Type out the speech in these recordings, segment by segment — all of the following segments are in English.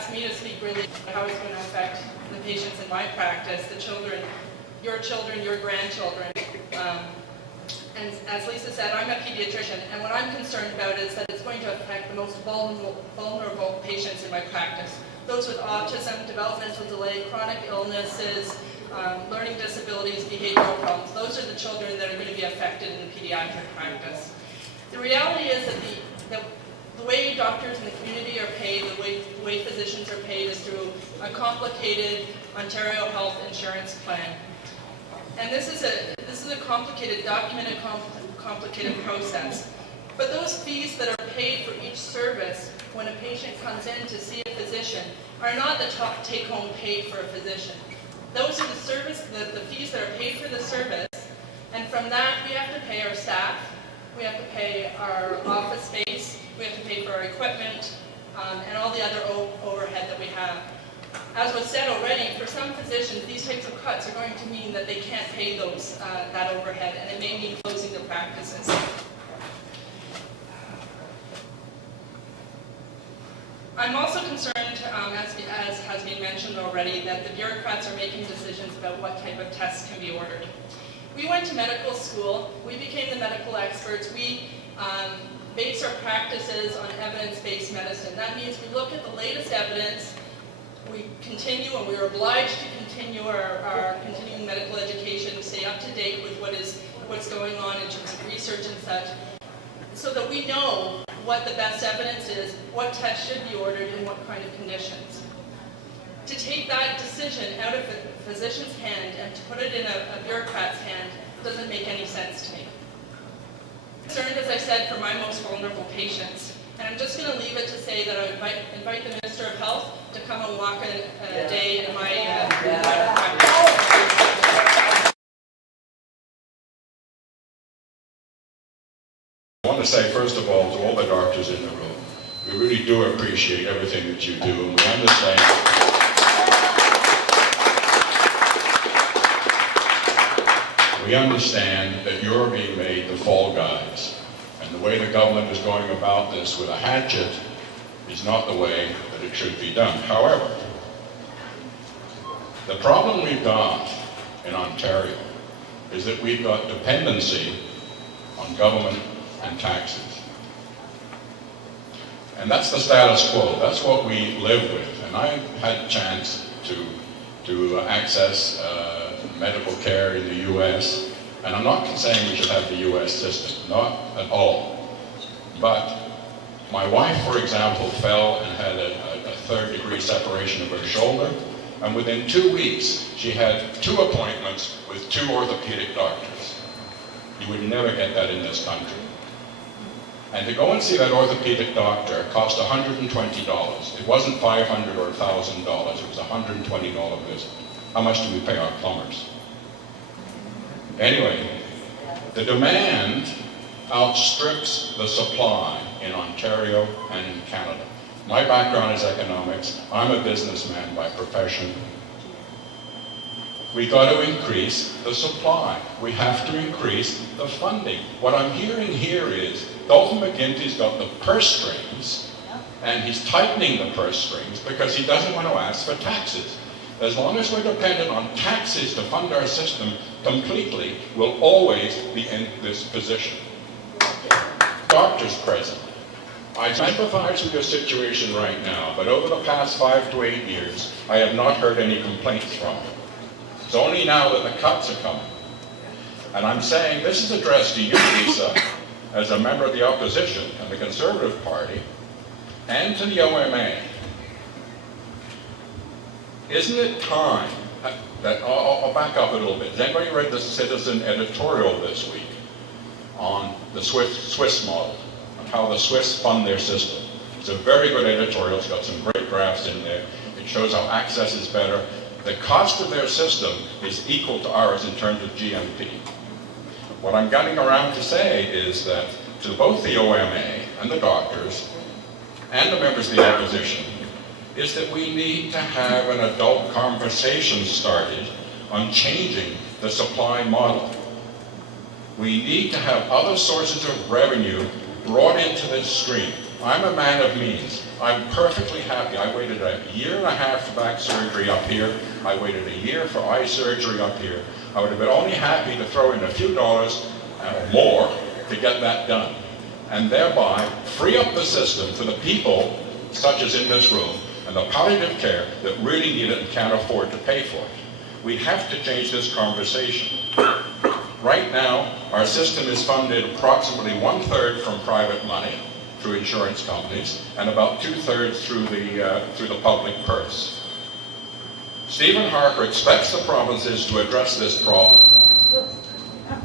asked me to speak really how it's going to affect the patients in my practice, the children, your grandchildren. And as Lisa said, I'm a pediatrician, and what I'm concerned about is that it's going to affect the most vulnerable patients in my practice. Those with autism, developmental delay, chronic illnesses, learning disabilities, behavioral problems. Those are the children that are going to be affected in the pediatric practice. The reality is that the way doctors in the community are paid, the way physicians are paid is through a complicated Ontario Health Insurance Plan. And this is a complicated, documented, complicated process. But those fees that are paid for each service when a patient comes in to see a physician are not the top take-home pay for a physician. Those are the fees that are paid for the service, and from that we have to pay our staff, we have to pay our office space, we have to pay for our equipment, and all the other overhead that we have. As was said already, for some physicians, these types of cuts are going to mean that they can't pay that overhead, and it may mean closing their practices. I'm also concerned, as has been mentioned already, that the bureaucrats are making decisions about what type of tests can be ordered. We went to medical school, we became the medical experts, we base our practices on evidence-based medicine. That means we look at the latest evidence, we continue, and we're obliged to continue our continuing medical education to stay up to date with what's going on in terms of research and such, so that we know what the best evidence is, what tests should be ordered, in what kind of conditions. To take that decision out of a physician's hand and to put it in a bureaucrat's hand doesn't make any sense to me. I'm concerned, as I said, for my most vulnerable patients. And I'm just going to leave it to say that I invite the Minister of Health to come and walk a day in my practice. I want to say, first of all, to all the doctors in the room, we really do appreciate everything that you do, and we understand. We understand that you're being made the fall guys, and the way the government is going about this with a hatchet is not the way that it should be done. However, the problem we've got in Ontario is that we've got dependency on government and taxes. And that's the status quo. That's what we live with. And I've had a chance to access medical care in the US. And I'm not saying we should have the US system, not at all. But my wife, for example, fell and had a third-degree separation of her shoulder. And within 2 weeks, she had 2 appointments with 2 orthopedic doctors. You would never get that in this country. And to go and see that orthopedic doctor cost $120. It wasn't $500 or $1,000, it was a $120 visit. How much do we pay our plumbers? Anyway, the demand outstrips the supply in Ontario and in Canada. My background is economics. I'm a businessman by profession. We've got to increase the supply. We have to increase the funding. What I'm hearing here is Dalton McGuinty's got the purse strings, and he's tightening the purse strings because he doesn't want to ask for taxes. As long as we're dependent on taxes to fund our system completely, we'll always be in this position. Doctors present. I sympathize with your situation right now, but over the past 5 to 8 years, I have not heard any complaints from them. It's only now that the cuts are coming. And I'm saying this is addressed to you, Lisa, as a member of the opposition and the Conservative Party, and to the OMA. Isn't it time that, I'll back up a little bit. Has anybody read the Citizen editorial this week on the Swiss model, on how the Swiss fund their system? It's a very good editorial. It's got some great graphs in there. It shows how access is better. The cost of their system is equal to ours in terms of GMP. What I'm getting around to say is that to both the OMA and the doctors and the members of the opposition is that we need to have an adult conversation started on changing the supply model. We need to have other sources of revenue brought into this stream. I'm a man of means. I'm perfectly happy. I waited a year and a half for back surgery up here. I waited a year for eye surgery up here. I would have been only happy to throw in a few dollars more to get that done, and thereby free up the system for the people, such as in this room, and the palliative care that really need it and can't afford to pay for it. We have to change this conversation. Right now, our system is funded approximately 1/3 from private money, through insurance companies, and about 2/3 through the public purse. Stephen Harper expects the provinces to address this problem.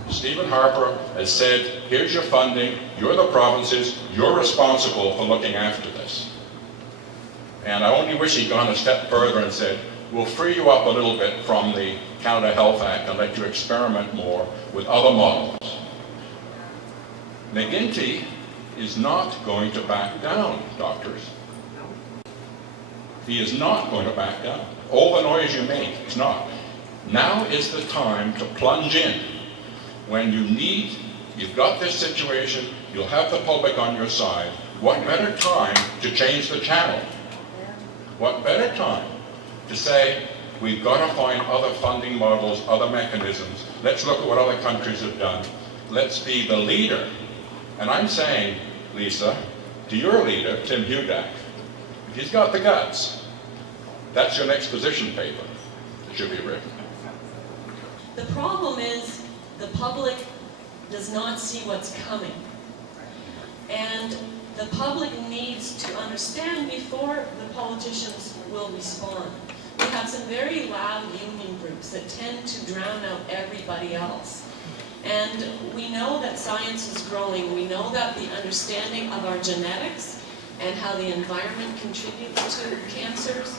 Stephen Harper has said, here's your funding, you're the provinces, you're responsible for looking after this. And I only wish he'd gone a step further and said, we'll free you up a little bit from the Canada Health Act and let you experiment more with other models. Mc Guinty is not going to back down, doctors. He is not going to back down. All the noise you make, he's not. Now is the time to plunge in. When you've got this situation, you'll have the public on your side. What better time to change the channel? What better time to say, we've got to find other funding models, other mechanisms. Let's look at what other countries have done. Let's be the leader. And I'm saying, Lisa, to your leader, Tim Hudak, if he's got the guts, that's your next position paper that should be written. The problem is the public does not see what's coming. And the public needs to understand before the politicians will respond. We have some very loud union groups that tend to drown out everybody else. And we know that science is growing. We know that the understanding of our genetics and how the environment contributes to cancers,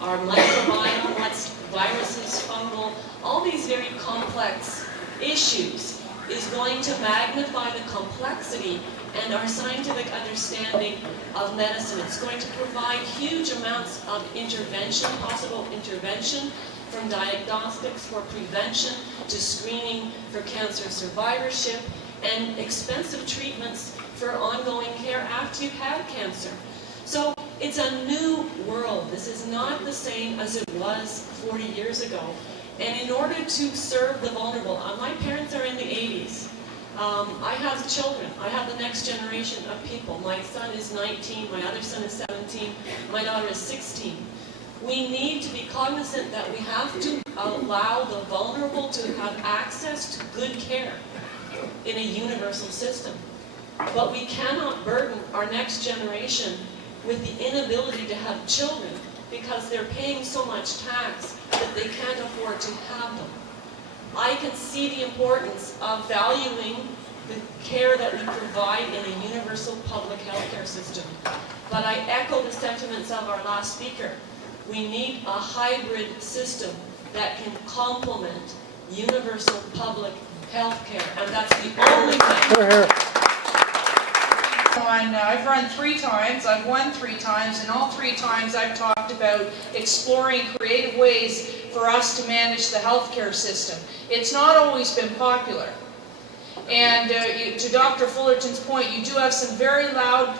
our microbiome, what's viruses, fungal, all these very complex issues is going to magnify the complexity and our scientific understanding of medicine. It's going to provide huge amounts of intervention, possible intervention, from diagnostics for prevention to screening for cancer survivorship and expensive treatments for ongoing care after you've had cancer. So it's a new world. This is not the same as it was 40 years ago. And in order to serve the vulnerable, my parents are in the 80s. I have children. I have the next generation of people. My son is 19, my other son is 17, my daughter is 16. We need to be cognizant that we have to allow the vulnerable to have access to good care in a universal system. But we cannot burden our next generation with the inability to have children because they're paying so much tax that they can't afford to have them. I can see the importance of valuing the care that we provide in a universal public healthcare system. But I echo the sentiments of our last speaker. We need a hybrid system that can complement universal public health care, and that's the only way. I've run 3 times, I've won 3 times, and all 3 times I've talked about exploring creative ways for us to manage the healthcare system. It's not always been popular. And to Dr. Fullerton's point, you do have some very loud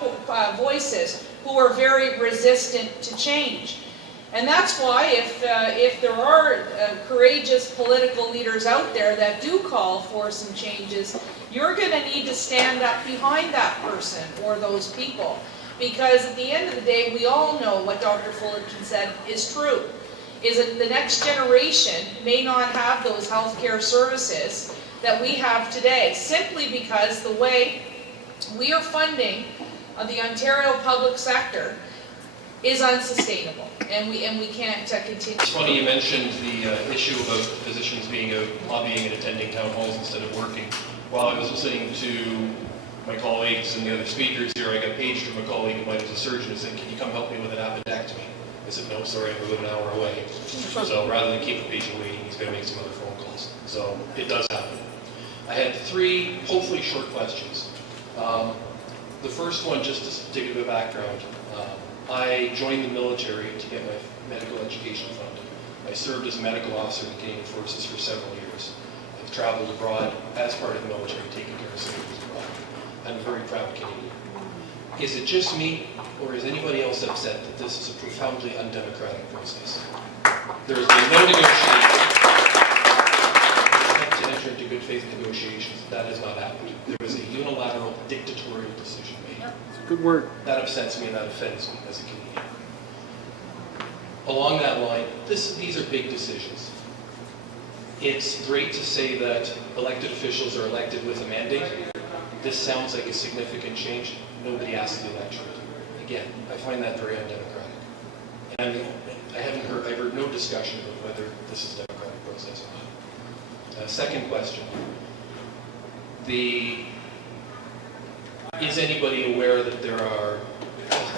voices who are very resistant to change. And that's why if there are courageous political leaders out there that do call for some changes, you're going to need to stand up behind that person or those people. Because at the end of the day, we all know what Dr. Fullerton said is true, is that the next generation may not have those healthcare services that we have today, simply because the way we are funding the Ontario public sector is unsustainable, and we can't continue. It's funny you mentioned the issue about physicians being out lobbying and attending town halls instead of working. While I was listening to my colleagues and the other speakers here, I got paged from a colleague of mine who's a surgeon and said, "Can you come help me with an appendectomy?" I said, "No, sorry, I live an hour away." So rather than keep the patient waiting, he's going to make some other phone calls. So it does happen. I had 3 hopefully short questions. The first one, just to give you a bit of background. I joined the military to get my medical education funded. I served as a medical officer in the Canadian Forces for several years. I've traveled abroad as part of the military, taking care of civilians abroad. I'm a very proud Canadian. Is it just me, or is anybody else upset that this is a profoundly undemocratic process? There has been no negotiation. Attempt to enter into good faith negotiations. That has not happened. There was a unilateral dictatorial decision made. Good word. That upsets me and that offends me as a Canadian. Along that line, these are big decisions. It's great to say that elected officials are elected with a mandate. This sounds like a significant change. Nobody asked the electorate. Again, I find that very undemocratic. And I heard no discussion about whether this is a democratic process or not. Second question. Is anybody aware that there are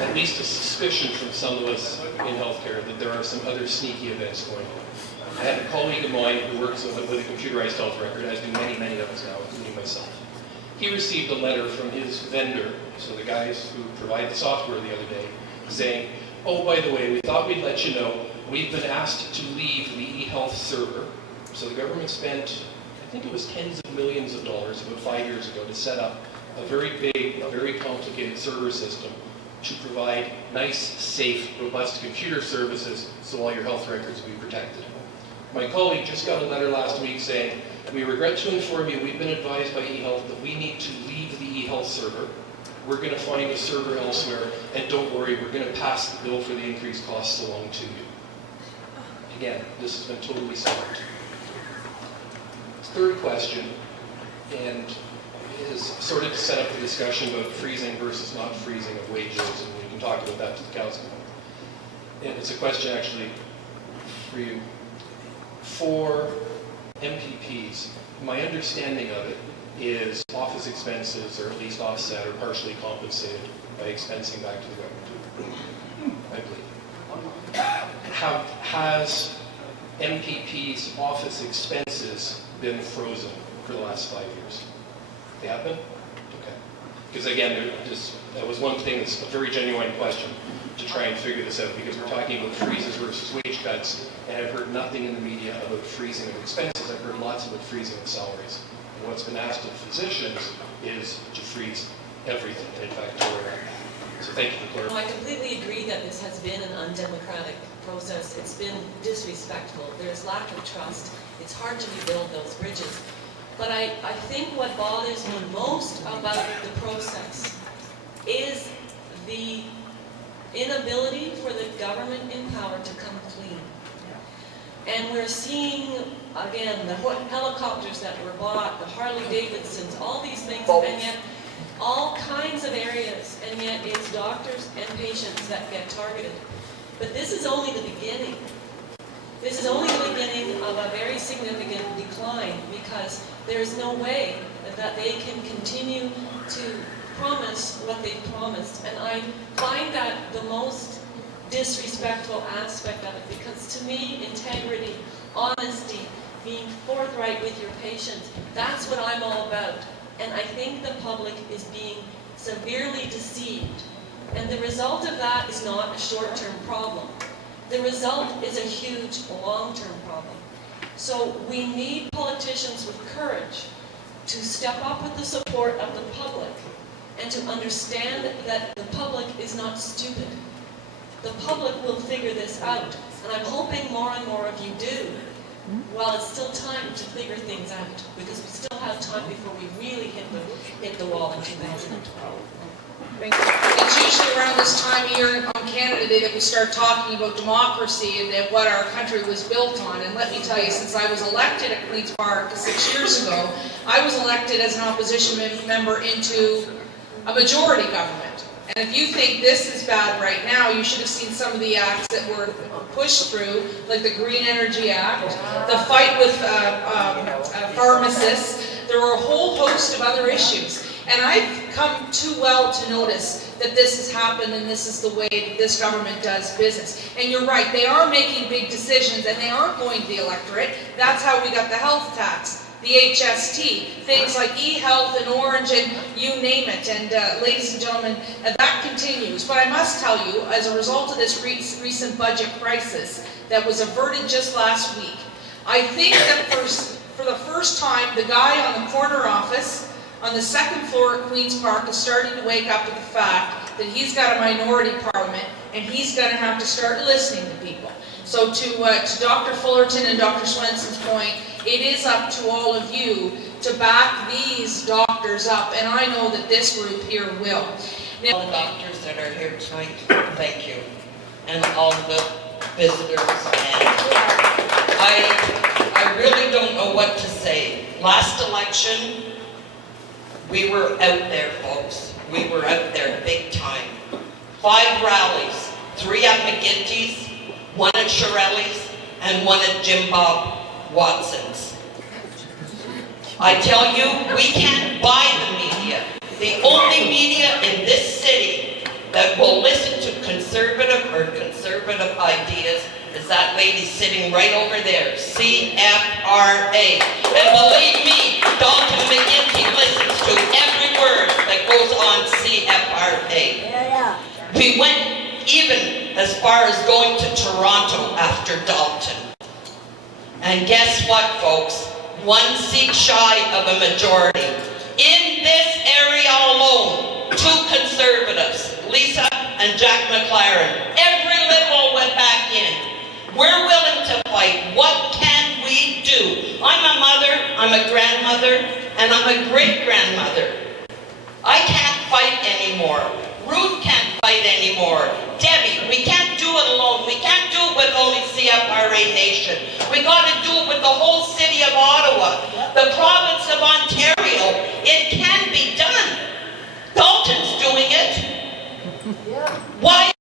at least a suspicion from some of us in healthcare that there are some other sneaky events going on? I had a colleague of mine who works with a computerized health record, as do many, many of us now, including myself. He received a letter from his vendor, so the guys who provide the software the other day, saying, oh, by the way, we thought we'd let you know, we've been asked to leave the eHealth server. So the government spent, I think it was tens of millions of dollars about 5 years ago to set up a very big, a very complicated server system to provide nice, safe, robust computer services so all your health records will be protected. My colleague just got a letter last week saying, we regret to inform you we've been advised by eHealth that we need to leave the eHealth server. We're going to find a server elsewhere, and don't worry, we're going to pass the bill for the increased costs along to you. Again, this has been totally stopped. Third question, and is sort of to set up the discussion about freezing versus not freezing of wages, and we can talk about that to the council. And it's a question actually for you. For MPPs, my understanding of it is office expenses are at least offset or partially compensated by expensing back to the government, I believe. Has MPP's office expenses been frozen for the last 5 years? They have been? Okay. Because again, that was one thing that's a very genuine question to try and figure this out, because we're talking about freezes versus wage cuts, and I've heard nothing in the media about freezing of expenses. I've heard lots about freezing of salaries. And what's been asked of physicians is to freeze everything, and in fact, tear it up. So thank you for No, clarifying. I completely agree that this has been an undemocratic process. It's been disrespectful. There's lack of trust. It's hard to rebuild those bridges. But I think what bothers me most about the process is the inability for the government in power to come clean. And we're seeing, again, the helicopters that were bought, the Harley Davidsons, all these things, and yet all kinds of areas, and yet it's doctors and patients that get targeted. But this is only the beginning. This is only the beginning of a very significant decline, because there's no way that they can continue to promise what they've promised. And I find that the most disrespectful aspect of it, because to me, integrity, honesty, being forthright with your patients, that's what I'm all about. And I think the public is being severely deceived. And the result of that is not a short-term problem. The result is a huge long-term problem. So we need politicians with courage to step up with the support of the public and to understand that the public is not stupid. The public will figure this out, and I'm hoping more and more of you do, while it's still time to figure things out, because we still have time before we really hit the wall in 2012. Thank you. It's usually around this time of year on Canada Day that we start talking about democracy and what our country was built on. And let me tell you, since I was elected at Queen's Park 6 years ago, I was elected as an opposition member into a majority government. And if you think this is bad right now, you should have seen some of the acts that were pushed through, like the Green Energy Act, the fight with pharmacists. There were a whole host of other issues. And I've come too well to notice that this has happened, and this is the way that this government does business. And you're right, they are making big decisions, and they aren't going to the electorate. That's how we got the health tax, the HST, things like eHealth and Orange, and you name it. And ladies and gentlemen, that continues. But I must tell you, as a result of this recent budget crisis that was averted just last week, I think that for the first time, the guy on the corner office on the second floor at Queen's Park is starting to wake up to the fact that he's got a minority parliament, and he's going to have to start listening to people. So to Dr. Fullerton and Dr. Swenson's point, it is up to all of you to back these doctors up, and I know that this group here will. Now, All the doctors that are here tonight, thank you. And all the visitors. And I really don't know what to say. Last election, we were out there, folks. We were out there big time. 5 rallies, 3 at Mc Guinty's, 1 at Shirelli's, and 1 at Jim Bob Watson's. I tell you, we can't buy the media. The only media in this city that will listen to conservative ideas is that lady sitting right over there, CFRA. And believe me, Dalton Mc Guinty listens to every word that goes on CFRA. We went even as far as going to Toronto after Dalton. And guess what, folks? 1 seat shy of a majority. In this area alone, 2 conservatives, Lisa and Jack McLaren. Every Liberal went back in. We're willing to fight. What can we do? I'm a mother, I'm a grandmother, and I'm a great-grandmother. I can't fight anymore. Ruth can't fight anymore. Debbie, we can't do it alone. We can't do it with only CFRA Nation. We got to do it with the whole city of Ottawa, the province of Ontario. It can be done. Dalton's doing it. Why